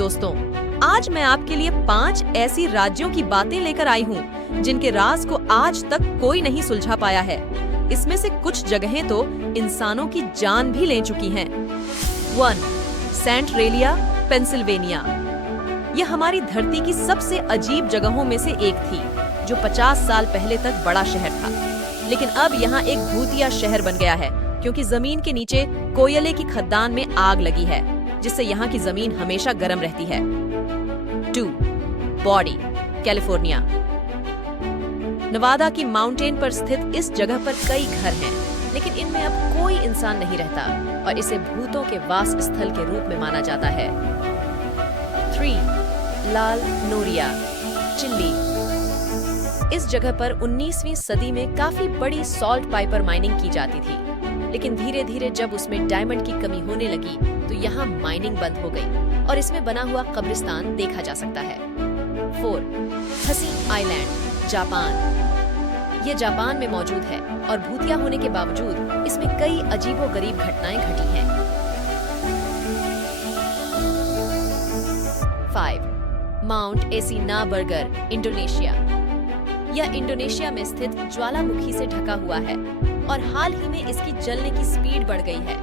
दोस्तों, आज मैं आपके लिए 5 ऐसी राज्यों की बातें लेकर आई हूँ जिनके राज को आज तक कोई नहीं सुलझा पाया है। इसमें से कुछ जगहें तो इंसानों की जान भी ले चुकी हैं। 1. Centralia, Pennsylvania. यह हमारी धरती की सबसे अजीब जगहों में से एक थी, जो 50 साल पहले तक बड़ा शहर था। लेकिन अब यहाँ एक भूतिया शहर बन गया है, क्योंकि जमीन के नीचे कोयले की खदान में आग लगी है, जिससे यहाँ की जमीन हमेशा गर्म रहती है। 2. Body, California. नवादा की माउंटेन पर स्थित इस जगह पर कई घर हैं, लेकिन इनमें अब कोई इंसान नहीं रहता और इसे भूतों के वास स्थल के रूप में माना जाता है। 3. लाल नोरिया, चिली। इस जगह पर 19वीं सदी में काफी बड़ी सॉल्ट पाइपर माइनिंग की जाती थी, लेकिन धीरे धीरे जब उसमें डायमंड की कमी होने लगी तो यहाँ माइनिंग बंद हो गई और इसमें बना हुआ कब्रिस्तान देखा जा सकता है। 4. हसी आइलैंड, जापान। ये जापान में मौजूद है और भूतिया होने के बावजूद इसमें कई अजीबोगरीब घटनाएं घटी हैं। 5. माउंट एसिना बर्गर, इंडोनेशिया। यह इंडोनेशिया में स्थित ज्वालामुखी से ढका हुआ है और हाल ही में इसकी जलने की स्पीड बढ़ गई है,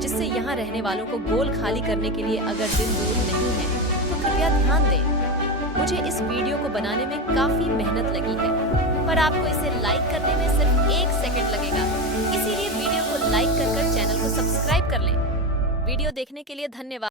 जिससे यहाँ रहने वालों को गोल खाली करने के लिए अगर दिन दूर नहीं है तो कृपया ध्यान दें। मुझे इस वीडियो को बनाने में काफी मेहनत लगी है, पर आपको इसे लाइक करने में सिर्फ 1 सेकंड लगेगा, इसीलिए वीडियो को लाइक कर चैनल को सब्सक्राइब कर लें। वीडियो देखने के लिए धन्यवाद।